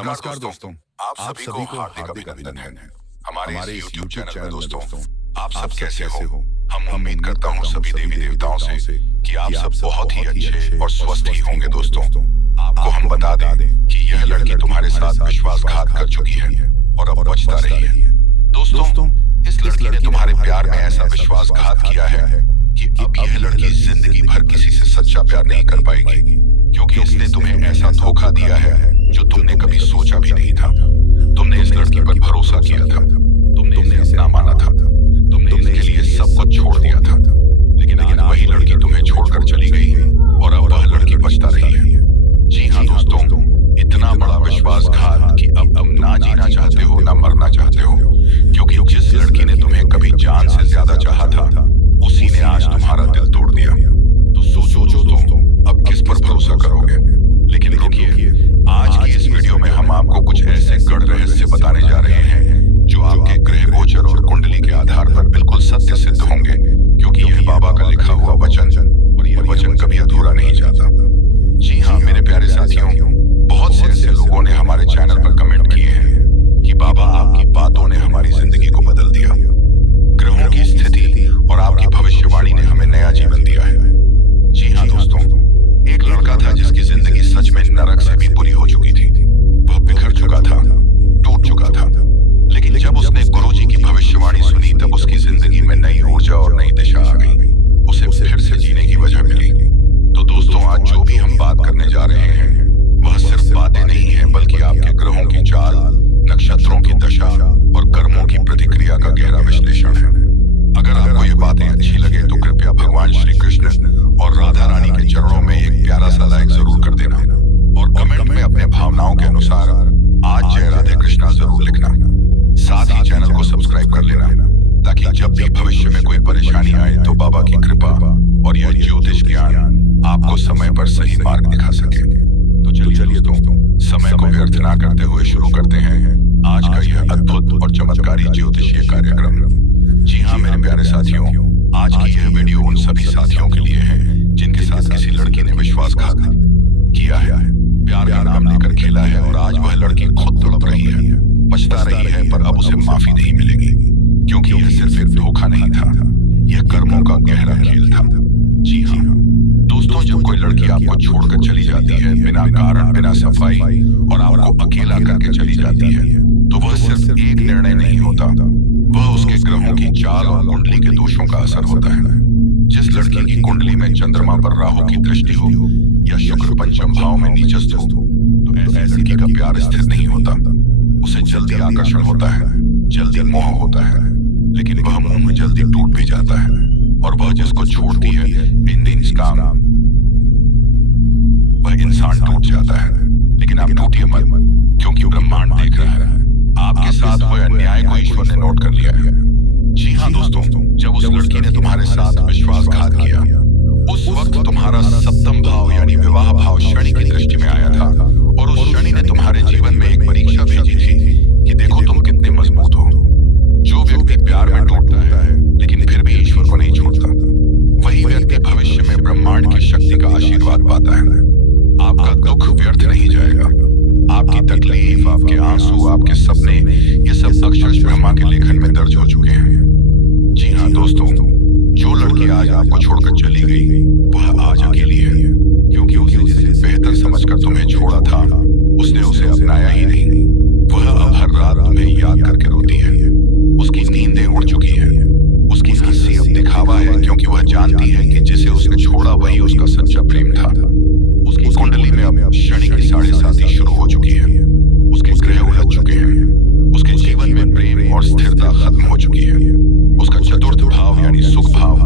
नमस्कार दोस्तों, आप सभी को हार्दिक अभिनंदन है हमारे इस YouTube चैनल में। दोस्तों, आप सब कैसे हो? हम उम्मीद करता हूँ सभी देवी देवताओं से कि आप सब बहुत ही अच्छे और स्वस्थ ही होंगे। दोस्तों, आपको हम बता दें कि यह लड़की तुम्हारे साथ विश्वासघात कर चुकी है और अब बचता रही है। दोस्तों, इस लड़की ने तुम्हारे प्यार में ऐसा विश्वासघात किया है कि अब यह लड़की जिंदगी भर किसी से सच्चा प्यार नहीं कर पाएगी, क्योंकि इसने तुम्हें ऐसा धोखा दिया है जो तुमने कभी सोचा भी नहीं था। तुमने इस लड़की पर भरोसा किया था, तुमने अपना माना था, तुमने इसके लिए सब कुछ छोड़ दिया था, लेकिन वही लड़की तुम्हें छोड़कर चली गई और अब वह लड़की बचता रही है। जी हाँ दोस्तों, इतना बड़ा विश्वासघात कि अब तुम ना जीना चाहते हो ना मरना चाहते हो, क्योंकि जिस लड़की ने तुम्हें कभी जान से ज्यादा चाहा था उसी ने आज तुम्हारा दिल तोड़ दिया। तो सोचो दोस्तों, अब किस पर भरोसा करोगे? लेकिन रुकिए, आज की इस वीडियो में हम आपको कुछ ऐसे गढ़ रहस्य बताने जा रहे हैं जो आपके ग्रह गोचर और कुंडली के आधार पर बिल्कुल सत्य सिद्ध होंगे, क्योंकि यह बाबा का लिखा हुआ वचन और यह वचन कभी अधूरा नहीं जाता। जी हाँ मेरे प्यारे साथियों, बहुत से ऐसे लोगों ने हमारे चैनल पर कमेंट किए हैं कि बाबा आपकी बातों ने हमारी जिंदगी को बदल दिया, ग्रहों की स्थिति और आपकी भविष्यवाणी ने हमें नया जीवन दिया है। जी हाँ दोस्तों, एक लड़का था जिसकी जिंदगी सच में नरक से भी बुरी हो चुकी थी। वह बिखर चुका था, टूट चुका था, लेकिन जब उसने गुरुजी की भविष्यवाणी सुनी तब उसकी जिंदगी में नई ऊर्जा और नई दिशा आ गई, उसे फिर से जीने की वजह मिली। तो दोस्तों, आज जो भी हम बात करने जा रहे हैं वह सिर्फ बातें नहीं है, बल्कि आपके ग्रहों की चाल, नक्षत्रों की दशा और कर्मों की प्रतिक्रिया का गहरा विश्लेषण है। अगर आपको ये बातें अच्छी लगे तो कृपया भगवान श्री कृष्ण और राधा रानी के चरणों में एक प्यारा सा लाइक जरूर कर देना और कमेंट में अपने भावनाओं के अनुसार आज जय राधे कृष्णा जरूर लिखना। साथ ही चैनल को सब्सक्राइब कर लेना ताकि जब भी भविष्य में कोई परेशानी आए तो बाबा की कृपा और यह ज्योतिष ज्ञान आपको समय पर सही मार्ग दिखा सके। तो चलिए दोस्तों, समय को व्यर्थ ना करते हुए शुरू करते हैं आज का यह अद्भुत और चमत्कारी ज्योतिषीय कार्यक्रम। जी हाँ मेरे प्यारे साथियों, आज की यह वीडियो उन सभी साथियों के लिए है जिनके साथ किसी लड़की ने विश्वासघात किया है, प्यार का नाम लेकर खेला है और आज वह लड़की खुद तड़प रही है, पछता रही है, पर अब उसे माफी नहीं मिलेगी, क्योंकि यह सिर्फ एक धोखा नहीं था, यह कर्मों का गहरा खेल था। जी हाँ दोस्तों, जब कोई लड़की आपको छोड़कर चली जाती है बिना कारण, बिना सफाई और आपको अकेला करके चली जाती है, तो वह सिर्फ एक निर्णय नहीं होता, वह उसके ग्रहों की चाल और कुंडली के दोषों का असर होता है। जिस लड़की की कुंडली में चंद्रमा पर राहु की दृष्टि हो या शुक्र पंचम भाव में नीचस्थ हो, तो ऐसी लड़की का प्यार स्थिर नहीं होता, उसे जल्दी आकर्षण होता है, जल्दी मोह होता है, लेकिन वह मोह में जल्दी टूट भी जाता है और वह जिसको छोड़ती है वह इंसान टूट जाता है। लेकिन आप टूटिए मत, क्योंकि ब्रह्मांड देख रहा है, आपके साथ हुए अन्याय को ईश्वर ने नोट कर लिया है। जी हाँ दोस्तों, जब उस लड़की ने तुम्हारे साथ विश्वासघात किया उस वक्त तुम्हारा सप्तम भाव यानी विवाह भाव शनि की दृष्टि में आया था और उस शनि ने तुम्हारे जीवन में एक परीक्षा भेजी थी कि देखो तुम कितने मजबूत हो। जो व्यक्ति प्यार में टूटता है लेकिन फिर भी ईश्वर को नहीं छोड़ता, वही व्यक्ति भविष्य में ब्रह्मांड की शक्ति का आशीर्वाद पाता है। आपका दुख व्यर्थ नहीं जाएगा, आपकी तकलीफ, आपके आंसू, आपके सपने, ये सब अक्षरशः ब्रह्मा के लेखन में दर्ज हो चुके हैं। जी हाँ दोस्तों, जो लड़की आज आपको छोड़कर चली गई वह आज अकेली है, क्योंकि उसने जिसे बेहतर समझकर तुम्हें छोड़ा था उसने उसे अपनाया ही नहीं। वह अब हर रात तुम्हें याद करके रोती है, उसकी नींदें उड़ चुकी है, उसकी हंसी अब दिखावा है, क्योंकि वह जानती है कि जिसे उसने छोड़ा वही उसका सच्चा प्रेम था। उसकी कुंडली में अब शनि की 7.5 शुरू हो चुकी है, उसके ग्रह उलझ चुके हैं, उसके जीवन में प्रेम और स्थिरता खत्म हो चुकी है, उसका चतुर्थ भाव यानी सुख भाव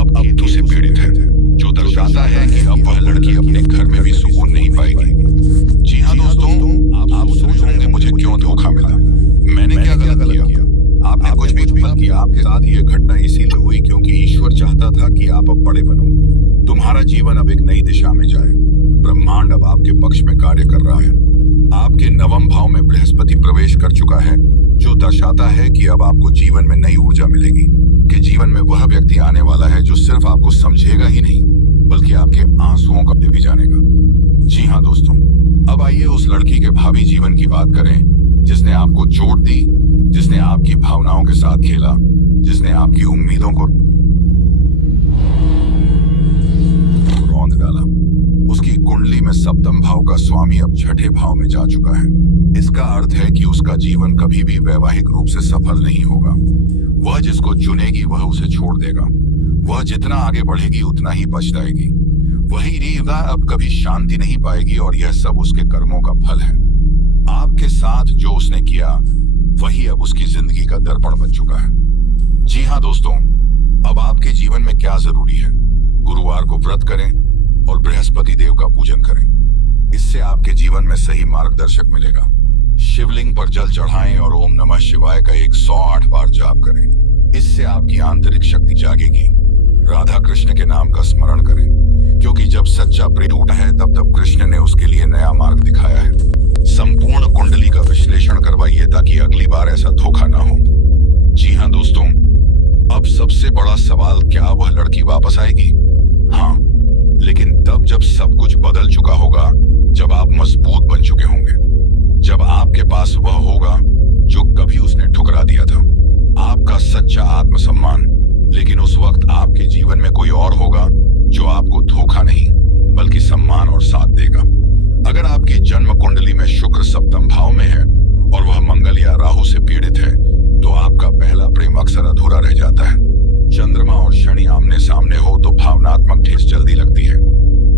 अब केतु से पीड़ित है, जो दर्शाता है कि अब वह लड़की अपने घर में भी सुकून नहीं पाएगी। जी हाँ दोस्तों, आप सोच रहे होंगे मुझे क्यों धोखा मिला, मैंने क्या गलत किया? आपने कुछ भी गलत किया, आपके साथ ये घटना इसीलिए हुई क्योंकि ईश्वर चाहता था कि आप अब बड़े बनो, तुम्हारा जीवन अब एक नई दिशा में जाए। ब्रह्मांड अब आपके पक्ष में कार्य कर रहा है, आपके नवम भाव में बृहस्पति प्रवेश कर चुका है, जो दर्शाता है कि अब आपको जीवन में नई ऊर्जा मिलेगी, कि जीवन में वह व्यक्ति आने वाला है जो सिर्फ आपको समझेगा ही नहीं बल्कि आपके आंसुओं का भी जानेगा। जी हाँ दोस्तों, अब आइए उस लड़की के भावी जीवन की बात करें जिसने आपको चोट दी, जिसने आपकी भावनाओं के साथ खेला, जिसने आपकी उम्मीदों को रौंद डाला। उसकी कुंडली में सप्तम भाव का स्वामी अब छठे भाव में जा चुका है। इसका अर्थ है कि उसका जीवन कभी भी वैवाहिक रूप से सफल नहीं होगा। वह जिसको चुनेगी वह उसे छोड़ देगा। वह जितना आगे बढ़ेगी उतना ही पछताएगी। वही रीवा अब कभी शांति नहीं पाएगी और यह सब उसके कर्मों का फल है। आपके साथ जो उसने किया वही अब उसकी जिंदगी का दर्पण बन चुका है। जी हाँ दोस्तों, अब आपके जीवन में क्या जरूरी है? गुरुवार को व्रत करें और बृहस्पति देव का पूजन करें। इससे आपके जीवन में सही मार्गदर्शक मिलेगा। शिवलिंग पर जल चढ़ाएं और ओम नमः शिवाय का 108 बार जाप करें। इससे आपकी आंतरिक शक्ति जागेगी। राधा कृष्ण के नाम का स्मरण करें, क्योंकि जब सच्चा प्रेम टूटा है तब कृष्ण ने उसके लिए नया मार्ग दिखाया है। संपूर्ण कुंडली का विश्लेषण करवाइए ताकि अगली बार ऐसा धोखा ना हो। जी हाँ दोस्तों, अब सबसे बड़ा सवाल, क्या वह लड़की वापस आएगी? हाँ, लेकिन तब जब सब कुछ बदल चुका होगा, जब आप मजबूत बन चुके होंगे, जब आपके पास वह होगा जो कभी उसने ठुकरा दिया था, आपका सच्चा आत्मसम्मान। लेकिन उस वक्त आपके जीवन में कोई और होगा जो आपको धोखा नहीं बल्कि सम्मान और साथ देगा। अगर आपकी जन्म कुंडली में शुक्र सप्तम भाव में है और वह मंगल या राहु से पीड़ित है, तो आपका पहला प्रेम अक्सर अधूरा रह जाता है। चंद्रमा और शनि आमने सामने हो तो भावनात्मक ठेस जल्दी लगती है।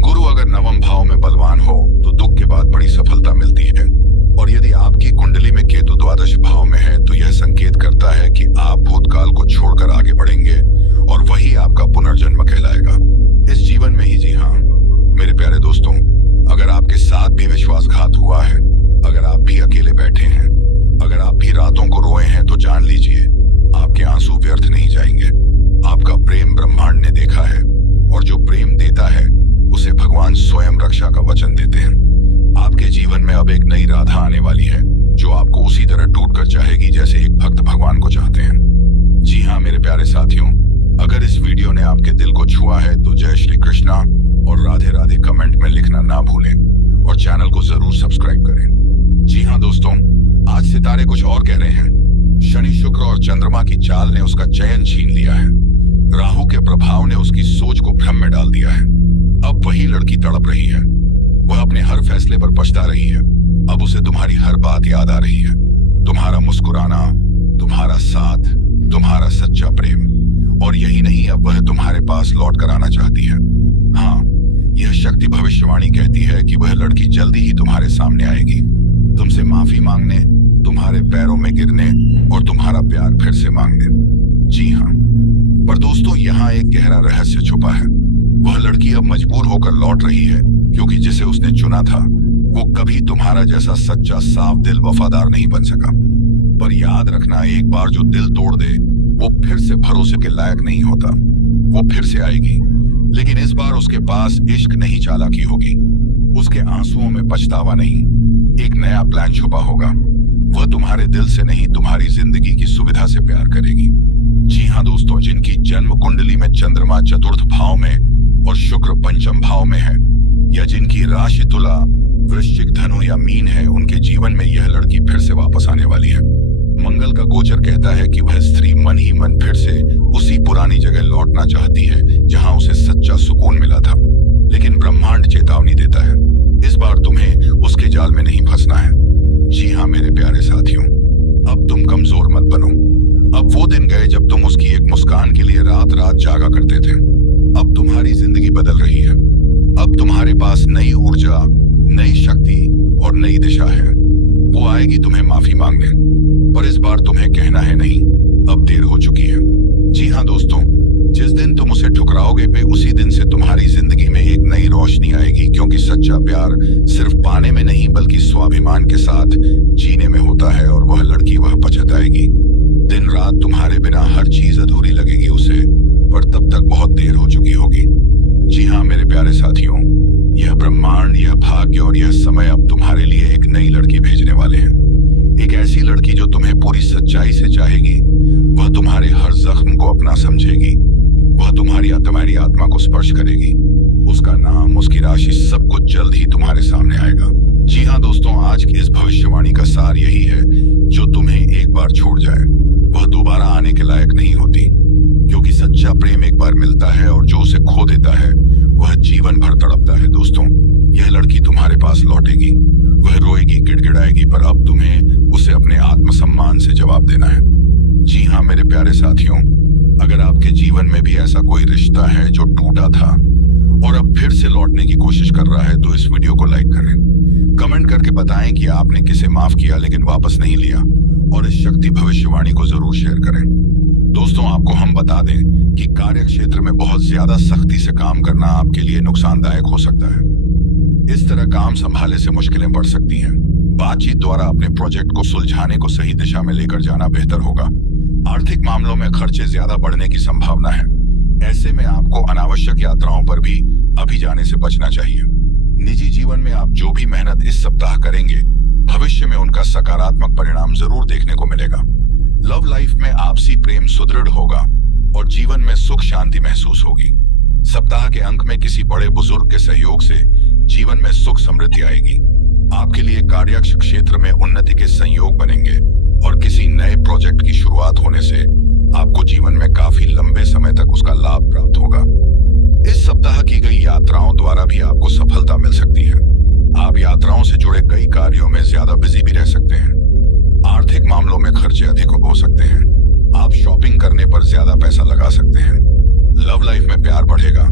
गुरु अगर नवम भाव में बलवान हो तो दुख के बाद बड़ी सफलता मिलती है। और यदि आपकी कुंडली में केतु द्वादश भाव में है तो यह संकेत करता है कि आप भूतकाल को छोड़कर आगे बढ़ेंगे और वही आपका पुनर्जन्म कहलाएगा इस जीवन में ही। जी हाँ मेरे प्यारे दोस्तों, अगर आपके साथ भी विश्वासघात हुआ है, अगर आप भी अकेले बैठे हैं, अगर आप भी रातों को रोए हैं, तो जान लीजिए आपके आंसू व्यर्थ नहीं जाएंगे। आपका प्रेम ब्रह्मांड ने देखा है और जो प्रेम देता है उसे भगवान स्वयं रक्षा का वचन देते हैं। आपके जीवन में अब एक नई राधा आने वाली है जो आपको उसी तरह टूट कर चाहेगी जैसे एक भक्त भगवान को चाहते हैं। जी हाँ मेरे प्यारे साथियों, अगर इस वीडियो ने आपके दिल को छुआ है तो जय श्री कृष्णा और राधे राधे कमेंट में लिखना ना भूलें और चैनल को जरूर सब्सक्राइब करें। जी हाँ दोस्तों, आज सितारे कुछ और कह रहे हैं। शनि, शुक्र और चंद्रमा की चाल ने उसका चयन छीन लिया है। राहु के प्रभाव ने उसकी सोच को भ्रम में डाल दिया है। अब वही लड़की तड़प रही है। वह अपने हर फैसले पर पछता रही है। अब उसे तुम्हारी हर बात याद आ रही है। तुम्हारा मुस्कुराना, तुम्हारा साथ, तुम्हारा सच्चा प्रेम। और यही नहीं, अब वह तुम्हारे पास लौट कर आना चाहती है। हाँ, यह शक्ति भविष्यवाणी कहती है कि वह लड़की जल्दी ही तुम्हारे सामने आएगी, तुमसे माफी मांगने, तुम्हारे पैरों में गिरने और तुम्हारा प्यार फिर से मांगने। जी हाँ, पर दोस्तों यहाँ एक गहरा रहस्य छुपा है। वह लड़की अब मजबूर होकर लौट रही है क्योंकि जिसे उसने चुना था वो कभी तुम्हारा जैसा सच्चा, साफ दिल, वफादार नहीं बन सका। पर याद रखना, एक बार जो दिल तोड़ दे वो फिर से भरोसे के लायक नहीं होता। वो फिर से आएगी, लेकिन इस बार उसके पास इश्क नहीं, चालाकी होगी। उसके आंसुओं में पछतावा नहीं, एक नया प्लान छुपा होगा। वह तुम्हारे दिल से नहीं, तुम्हारी जिंदगी की सुविधा से प्यार करेगी। जी हाँ दोस्तों, जिनकी जन्म कुंडली में चंद्रमा चतुर्थ भाव में और शुक्र पंचम भाव में है, या जिनकी राशि तुला, वृश्चिक, धनु या मीन है, उनके जीवन में यह लड़की फिर से वापस आने वाली है। मंगल का गोचर कहता है कि वह स्त्री मन ही मन फिर से उसी पुरानी जगह लौटना चाहती है जहां उसे सच्चा सुकून मिला था। लेकिन ब्रह्मांड चेतावनी देता है, इस बार तुम्हें उसके जाल में नहीं फंसना है। जी हाँ मेरे प्यारे साथियों, अब तुम कमजोर मत बनो। अब वो दिन गए जब तुम उसकी एक मुस्कान के लिए रात रात जागा करते थे। अब तुम्हारी जिंदगी बदल रही है। अब तुम्हारे पास नई ऊर्जा, नई शक्ति और नई दिशा है। वो आएगी तुम्हें माफी मांगने, पर इस बार तुम्हें कहना है नहीं, अब देर हो चुकी है। जी हाँ दोस्तों, जिस दिन तुम उसे ठुकराओगे पे उसी दिन से तुम्हारी जिंदगी में एक नई रोशनी आएगी, क्योंकि सच्चा प्यार सिर्फ पाने में नहीं बल्कि स्वाभिमान के साथ जीने में होता है। और वह लड़की वह पछताएगी। दिन रात तुम्हारे बिना हर चीज अधूरी लगेगी उसे, पर तब तक बहुत देर हो चुकी होगी। जी हाँ मेरे प्यारे साथियों, यह ब्रह्मांड, यह भाग्य और यह समय अब तुम्हारे लिए एक नई लड़की भेजने वाले हैं। एक ऐसी लड़की जो तुम्हें पूरी सच्चाई से चाहेगी। वह तुम्हारे हर जख्म को अपना समझेगी। वह तुम्हारी आत्मा को स्पर्श करेगी। उसका नाम, उसकी राशि, सब कुछ जल्द ही तुम्हारे सामने आएगा। जी हाँ दोस्तों, आज की इस भविष्यवाणी का सार यही है, जो तुम्हें एक बार छोड़ जाए वह दोबारा आने के लायक नहीं होती, क्योंकि सच्चा प्रेम एक बार मिलता है और जो उसे खो देता है वह जीवन भर तड़पता है। दोस्तों, यह लड़की तुम्हारे पास लौटेगी, वह रोएगी, गिड़गिड़ाएगी, पर अब तुम्हें उसे अपने आत्मसम्मान से जवाब देना है। जी हाँ मेरे प्यारे साथियों, अगर आपके जीवन में भी ऐसा कोई रिश्ता है जो टूटा था और अब फिर से लौटने की कोशिश कर रहा है, तो इस वीडियो को लाइक करें, कमेंट करके बताएं कि आपने किसे माफ किया लेकिन वापस नहीं लिया, और इस शक्ति भविष्यवाणी को जरूर शेयर करें। दोस्तों, आपको हम बता दें कि कार्य क्षेत्र में बहुत ज्यादा सख्ती से काम करना आपके लिए नुकसानदायक हो सकता है। इस तरह काम संभालने से मुश्किलें बढ़ सकती हैं। बातचीत द्वारा अपने प्रोजेक्ट को सुलझाने को सही दिशा में लेकर जाना बेहतर होगा। आर्थिक मामलों में खर्चे ज्यादा बढ़ने की संभावना है। ऐसे में आपको अनावश्यक यात्राओं पर भी अभी जाने से बचना चाहिए। निजी जीवन में आप जो भी मेहनत इस सप्ताह करेंगे, भविष्य में उनका सकारात्मक परिणाम जरूर देखने को मिलेगा। लव लाइफ में आपसी प्रेम सुदृढ़ होगा और जीवन में सुख शांति महसूस होगी। सप्ताह के अंक में किसी बड़े बुजुर्ग के सहयोग से जीवन में सुख समृद्धि आएगी। आपके लिए कार्य क्षेत्र में उन्नति के संयोग बनेंगे और किसी नए प्रोजेक्ट की शुरुआत होने से आपको जीवन में काफी लंबे समय तक उसका लाभ प्राप्त होगा। इस सप्ताह की गई यात्राओं द्वारा भी आपको सफलता मिल सकती है। आप यात्राओं से जुड़े कई कार्यों में ज्यादा बिजी भी रह सकते हैं। आर्थिक मामलों में खर्चे अधिक हो सकते हैं। आप शॉपिंग करने पर ज्यादा पैसा लगा सकते हैं। लव लाइफ में प्यार बढ़ेगा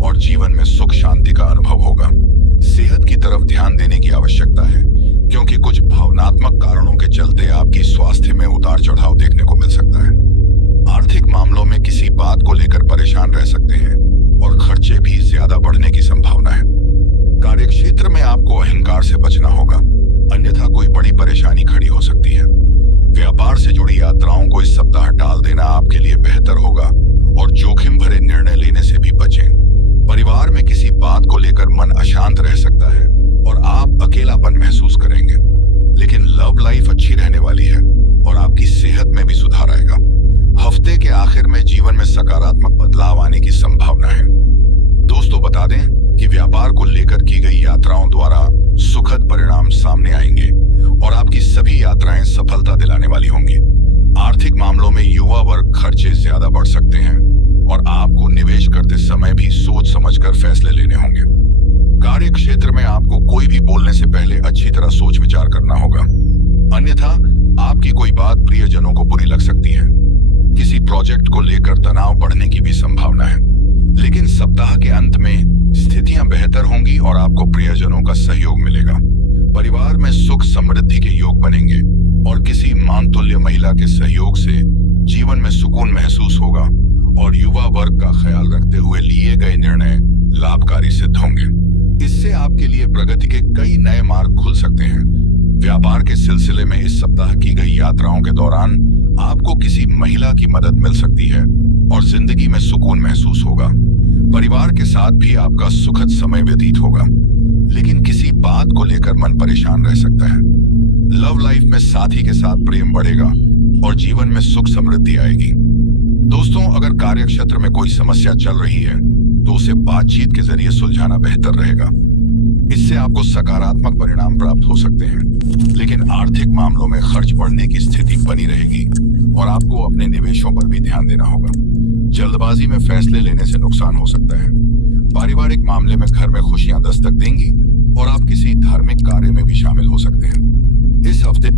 और जीवन में सुख शांति का अनुभव होगा। सेहत की तरफ ध्यान देने की आवश्यकता है, क्योंकि कुछ भावनात्मक कारणों के चलते आपकी स्वास्थ्य में उतार चढ़ाव देखने को मिल सकता है। आर्थिक मामलों में किसी बात को लेकर परेशान रह सकते हैं और खर्चे भी ज्यादा बढ़ने की संभावना है। कार्य क्षेत्र में आपको अहंकार से बचना होगा, अन्यथा कोई बड़ी परेशानी खड़ी हो सकती है। व्यापार से जुड़ी यात्राओं को इस सप्ताह टाल देना आपके लिए बेहतर होगा और जोखिम भरे निर्णय लेने से भी बचें। परिवार में किसी बात को लेकर मन अशांत रह सकता है और आप अकेलापन महसूस करेंगे, लेकिन लव लाइफ अच्छी रहने वाली है और आपकी सेहत में भी सुधार आएगा। हफ्ते के आखिर में जीवन में सकारात्मक बदलाव आने की संभावना है। दोस्तों, बता दें कि व्यापार को लेकर की गई यात्राओं द्वारा सुखद परिणाम सामने आएंगे और आपकी सभी यात्राएं सफलता दिलाने वाली होंगी। आर्थिक मामलों में युवा वर्ग खर्चे ज्यादा बढ़ सकते हैं और आपको निवेश करते समय भी सोच समझकर फैसले लेने होंगे। कार्य क्षेत्र में आपको कोई भी बोलने से पहले अच्छी तरह सोच विचार करना होगा, अन्यथा आपकी कोई बात प्रियजनों को बुरी लग सकती है। किसी प्रोजेक्ट को लेकर तनाव बढ़ने की भी संभावना है, लेकिन सप्ताह के अंत में स्थितियां बेहतर होंगी और आपको प्रियजनों का सहयोग मिलेगा। परिवार में सुख समृद्धि के योग बनेंगे और किसी मानतुल्य महिला के सहयोग से जीवन में सुकून महसूस होगा और युवा वर्ग का ख्याल रखते हुए लिए गए निर्णय लाभकारी सिद्ध होंगे। इससे आपके लिए प्रगति के कई नए मार्ग खुल सकते हैं। व्यापार के सिलसिले में इस सप्ताह की गई यात्राओं के दौरान आपको किसी महिला की मदद मिल सकती है और जिंदगी में सुकून महसूस होगा। परिवार के साथ भी आपका सुखद समय व्यतीत होगा, लेकिन किसी बात को लेकर मन परेशान रह सकता है। लव लाइफ में साथी के साथ प्रेम बढ़ेगा और जीवन में सुख समृद्धि आएगी। दोस्तों, अगर कार्य क्षेत्र में कोई समस्या चल रही है तो उसे बातचीत के जरिए सुलझाना बेहतर रहेगा। इससे आपको सकारात्मक परिणाम प्राप्त हो सकते हैं, लेकिन आर्थिक मामलों में खर्च बढ़ने की स्थिति बनी रहेगी और आपको अपने निवेशों पर भी ध्यान देना होगा। जल्दबाजी में फैसले लेने से नुकसान हो सकता है। पारिवारिक मामले में घर में खुशियां दस्तक देंगी और आप किसी धार्मिक कार्य में भी शामिल हो सकते हैं। इस हफ्ते